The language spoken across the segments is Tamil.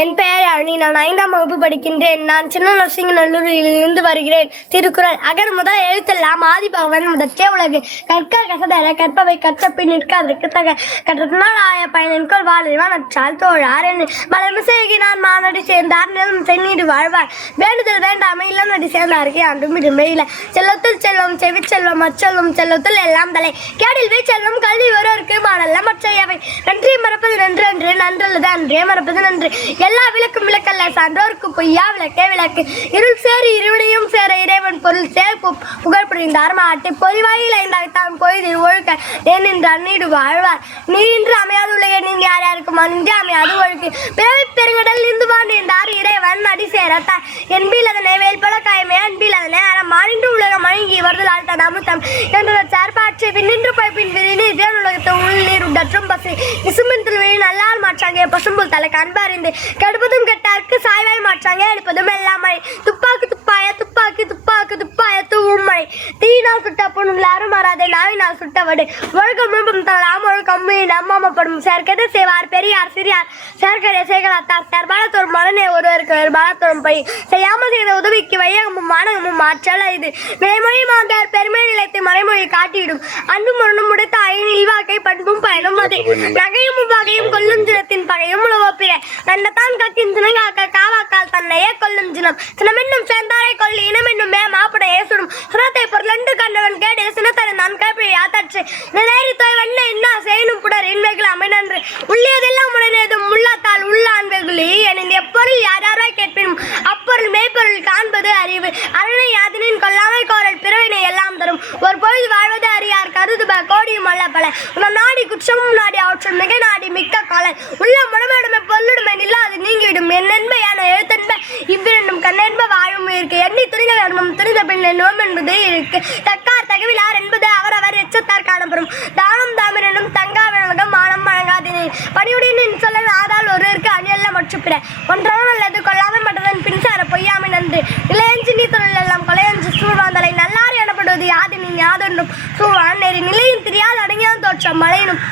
என் பெயர் அருணி. நான் 5ஆம் வகுப்பு படிக்கின்றேன். நான் சின்ன நரசிங்கநல்லூரில் இருந்து வருகிறேன். திருக்குறள். அகர் முதல் எழுத்தெல்லாம் ஆதிபகவன் முதற்றே உலகு. கற்க கசடர கற்பவை கற்றப்பின் நிற்காதற்கு தக கற்றனால் ஆய பயனென்கொள் வாழ்வான் அற்றால் தோழார் என்று மலர்மு செய்கினார் மானடி சேர்ந்தார் நிலம் செந்நீடு வாழ்வார். வேண்டுதல் வேண்டாமை இல்லம் நடி சேர்ந்தாருக்கு அன்றும் இடுமையில செல்லத்தில் செல்வம் செவிச்செல்வம் அச்செல்வம் செல்லத்தில் எல்லாம் தலை கேடில் வை செல்வம் கல்வி ஒருவருக்கு மானல்ல மற்றையவை நன்றி மறப்பது நன்று அன்று நன்றல்லது அன்றே மறப்பது நன்று. எல்லா விளக்கும் விளக்கல்ல சான்றோருக்கு பொய்யா விளக்கே விளக்கு. இருள் சேரி இருவினையும் சேர இறைவன் பொருள் சேர் புகழ் புரிந்தார் மாட்டு பொறிவாயில் ஐந்தாய்த்தான் பொய்து ஒழுக்க ஏன் என்று அந்நீடு வாழ்வார். நீரின்று அமையாது உலக நீங்க யார் யாருக்குமா நின்று அமையாது ஒழுக்கு பிறவி பெருங்கடல் இந்து வாழ்ந்தார் இறைவன் அடி சேரத்தார் என்பில் அதனை வேல்பல காயமே அன்பில் அதனை மாறின்று உலகம் மழங்கி வருதலால் தன் அமுத்தம் என்ற சார்பாற்றை பின்னின்று பைப்பின் விரிந்து இதன் உலகத்தை உள்ளீர் உடற்றும் பசி விசும்பின் திருவிழி நல்லால் மாற்றாங்க பசும்புல் தலை காண்பாரிந்து கெடுப்பதும் கெட்டாருக்கு சாய்வாய் மாற்றாங்க எடுப்பதும் எல்லாம் மழை துப்பாக்கு துப்பாய துப்பாக்கி துப்பாக்கு துப்பாய தூவும் மழை தீயினால் சுட்ட பொண்ணு யாரும் வராதே நாவினால் சுட்டவடு ஒழுக்கம் முழுப்பும் தரலாம் ஒழுக்கம் நம்மப்படும் சேர்க்கதை செய்வார் பெரியார் சிறியார் சேர்க்கடை செய்களாத்தார் சேர்பாலத்தோறும் மலனே ஒருவருக்கு பாலத்தோறும் பை செய்யாமல் செய்த உதவிக்கு வையகமும் மானகமும் மாற்றல் இது விலைமொழி மாந்தார் பெருமை நிலையத்தை மறைமொழி காட்டிவிடும் அன்பும் ஒன்றும் உடைத்த அயன் இல்வாக்கை பண்பும் பயனும் அது நகையும் வகையும் கொல்லும் தினத்தின் பகையும் உழவப்பிற நன்னத்தான் கத்தின் தினங்காக்க காவாக்கால் தன்னையே கொல்லும் தினம் சினமென்னும் சேர்ந்தாரை கொல்லி இனமென்னும் மாப்படையே சுடும் சுரத்தை பொருளன்று கண்டவன் கேடு சினத்தரை நான் கைப்பிழை ஆத்தாற்று நிலைரி தோய் வண்ண இன்னா செய்யணும் புடர் இன்மைகள் அமைநன்று உள்ளியதெல்லாம் உடனேதும் உள்ளாத்தால் உள்ளான் வெகுளி எனின் எப்பொருள் யாராராய் கேட்பினும் அப்பொருள் மெய்ப்பொருள் காண்பது அறிவு அருணை யாதினின் கொல்லாமை கோரல் பிறவினை எல்லாம் தரும் ஒரு பொழுது வாழ்வது அறியார் கருதுப கோடியும் அல்ல பல உன நாடி குற்றமும் நாடி அவற்றுள் மிக நாடி மிக்க காலன் உள்ள முடமையுடமை பொல்லுடுமை இல்லாது நீங்கிவிடும் என் என்பையான எழுத்தன்ப இவ்விரண்டும் கண்ணென்ப வாழும் இருக்கு எண்ணி துணித கர்மம் துணித பின் என்னும் என்பது இருக்கு தக்கார் தகவிலார் என்பது அவரவர் எச்சத்தார் காணப்படும் தானம் தாமிரனும் தங்காவினகம் மானம் வழங்காதினை பணியுடன் சொல்ல ஆதால் ஒருவருக்கு அணியல்ல மற்றுப்பிட ஒன்றான அல்லது கொல்லாமை மற்றதன் பின்சார பொய்யாமை நன்று இளையஞ்சி நீ தொழில் எல்லாம் கொலையஞ்சு சூழ்வாந்தலை நல்லாறு எனப்படுவது யாதினின் யாதொன்றும் சூழ்வான் நெறி நிலையும் தெரியாது அடங்கியான் தோற்றம் மழையினும்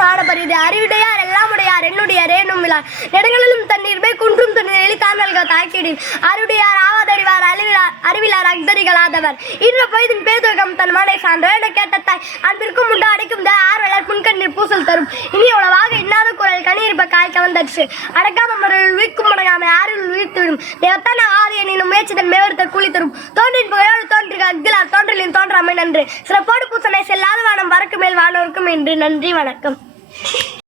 பாடப்பரிது அறிவுடையார் எல்லாம் உடையார் என்னுடைய ரேனும் விழார் நெடுங்களிலும் தண்ணீர் போய் குன்றும் துணிர் எளித்தானல்கள் தாக்கிடில் அருடையார் ஆவாதறிவார் அறிவிலார் அக்தரிகளாதவர் இன்ற பொய்தின் பேதுகம் தன் மனை சான்ற என கேட்டத்தாய் அன்பிற்கும் உண்டு அடைக்கும் ஆர்வலர் புன்கண்ணீர் பூசல் தரும் இனி உளவாக இன்னாத குரல் கண்ணீர் காய்க்க வந்தற்று அடக்காம மரல் வீக்கும் அடங்காமை ஆறில் வீழ்த்துவிடும் தேவத்தான ஆதியனின் முயற்சிதன் மேவருத்தர் கூலி தரும் தோன்றின் புகையோடு தோன்றுக அகிலார் தோன்றலின் தோன்றாமை நன்று சிறப்போடு பூசனை செல்லாத வானம் வரக்கு மேல் வானோருக்கும் என்று நன்றி வணக்கம்.